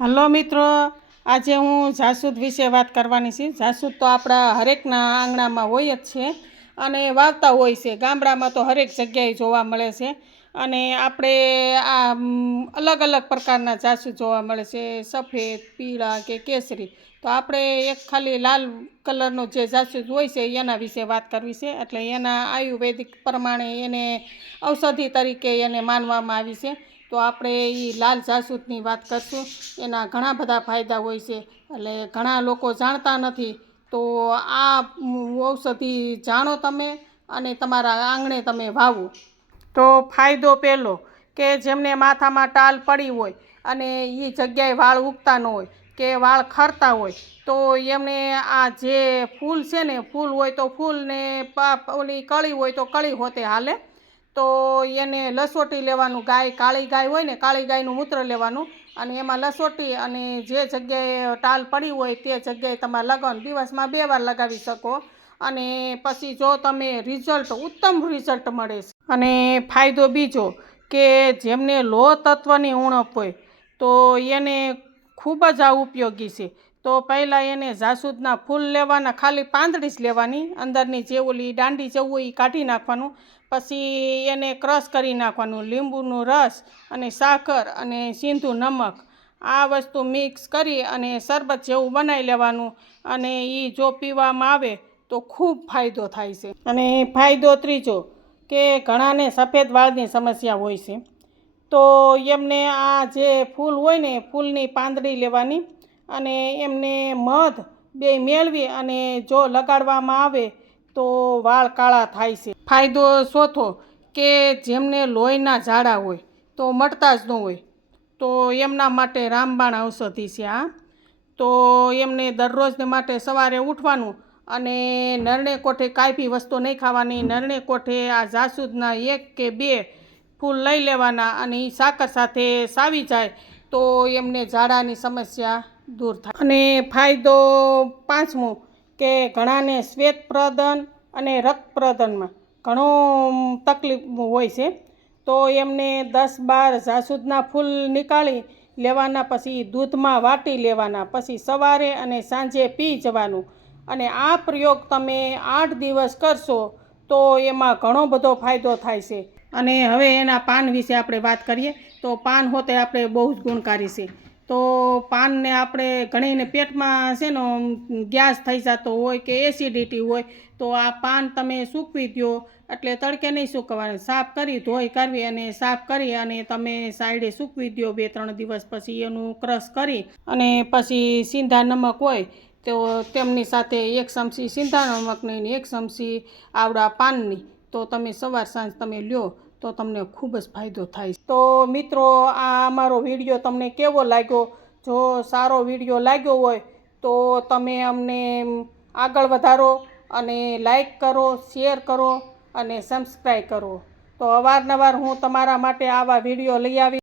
Hello મિત્રો, આજે હું જાસૂદ વિશે વાત કરવાની છું। જાસૂદ તો આપણા હરેકના આંગણામાં હોય જ છે અને વાવતા હોય છે। ગામડામાં તો હરેક જગ્યાએ જોવા મળે છે અને આપણે આ અલગ અલગ પ્રકારના જાસૂદ જોવા મળે છે, સફેદ, પીળા કે કેસરી। તો આપણે એક ખાલી લાલ કલરનો જે જાસૂદ હોય છે એના વિશે વાત કરવી છે। એટલે એના આયુર્વેદિક પ્રમાણે એને ઔષધિ તરીકે એને માનવામાં આવી છે। તો આપણે એ લાલ જાસૂદની વાત કરશું। એના ઘણા બધા ફાયદા હોય છે, એટલે ઘણા લોકો જાણતા નથી। તો આ ઔષધિ જાણો તમે અને તમારા આંગણે તમે વાવો। તો ફાયદો પહેલો કે જેમને માથામાં ટાલ પડી હોય અને એ જગ્યાએ વાળ ઉગતા ન હોય કે વાળ ખરતા હોય, તો એમને આ જે ફૂલ છે ને, ફૂલ હોય તો ફૂલને ઓલી કળી હોય તો કળી હોતે હાલે। તો એને લસોટી લેવાનું, કાળી ગાય હોય ને, કાળી ગાયનું મૂત્ર લેવાનું અને એમાં લસોટી અને જે જગ્યાએ ટાલ પડી હોય તે જગ્યાએ તમારે લગાવવાનું। દિવસમાં 2 વાર લગાવી શકો અને પછી જો તમે ઉત્તમ રિઝલ્ટ મળે છે। અને ફાયદો બીજો કે જેમને લોહ તત્વની ઉણપ હોય તો એને ખૂબ જ આ ઉપયોગી છે। તો પહેલાં એને જાસૂદના ફૂલ લેવાના, ખાલી પાંદડી જ લેવાની, અંદરની જે ઓલી દાંડી જેવું હોય એ કાઢી નાખવાનું। પછી એને ક્રશ કરી નાખવાનું, લીંબુનો રસ અને સાકર અને સિંધુ નમક આ વસ્તુ મિક્સ કરી અને શરબત જેવું બનાવી લેવાનું અને એ જો પીવામાં આવે તો ખૂબ ફાયદો થાય છે। અને ફાયદો ત્રીજો કે ઘણાને સફેદ વાળની સમસ્યા હોય છે, તો એમને આ જે ફૂલ હોય ને, ફૂલની પાંદડી લેવાની અને એમને મધ 2 મેળવી અને જો લગાડવામાં આવે તો વાળ કાળા થાય છે। ફાયદો ચોથો કે જેમને લોહીના ઝાડા હોય તો મટતા જ ન હોય, તો એમના માટે રામબાણ ઔષધિ છે આ। તો એમને દરરોજને માટે સવારે ઉઠવાનું અને નરણે કોઠે કાંઈ બી વસ્તુ નહીં ખાવાની, નરણે કોઠે આ જાસૂદના 1 કે 2 ફૂલ લઈ લેવાના અને એ સાકર સાથે સાવી જાય તો એમને ઝાડાની સમસ્યા દૂર થાય। અને ફાયદો પાંચમો કે ઘણાને શ્વેતપ્રદન અને રક્તપ્રદનમાં ઘણો તકલીફ હોય છે, તો એમને 10-12 જાસૂદના ફૂલ નીકાળી લેવાના, પછી દૂધમાં વાટી લેવાના, પછી સવારે અને સાંજે પી જવાનું અને આ પ્રયોગ તમે 8 દિવસ કરશો તો એમાં ઘણો બધો ફાયદો થાય છે। અને હવે એના પાન વિશે આપણે વાત કરીએ તો પાન હોતે આપણે બહુ જ ગુણકારી છે। તો પાનને આપણે ઘણીને પેટમાં છે ને ગેસ થઈ જતો હોય કે એસિડિટી હોય તો આ પાન તમે સૂકવી દો, એટલે તડકે નહીં સૂકવવાનું, સાફ કરી ધોઈ કરવી અને સાફ કરી અને તમે સાઈડે સૂકવી દો 2-3 દિવસ, પછી એનું ક્રશ કરી અને પછી સિંધા નમક હોય તો તેમની સાથે 1 ચમચી સિંધા નમકની ને 1 ચમચી આવડા પાનની તો તમે સવાર સાંજ તમે લ્યો તો તમને ખૂબ જ ફાયદો થાય છે। તો મિત્રો, આ અમારો વિડીયો તમને કેવો લાગ્યો? જો સારો વિડીયો લાગ્યો હોય તો તમે અમને આગળ વધારો અને લાઈક કરો, શેર કરો અને સબસ્ક્રાઈબ કરો। તો અવારનવાર હું તમારા માટે આવા વિડીયો લઈ આવી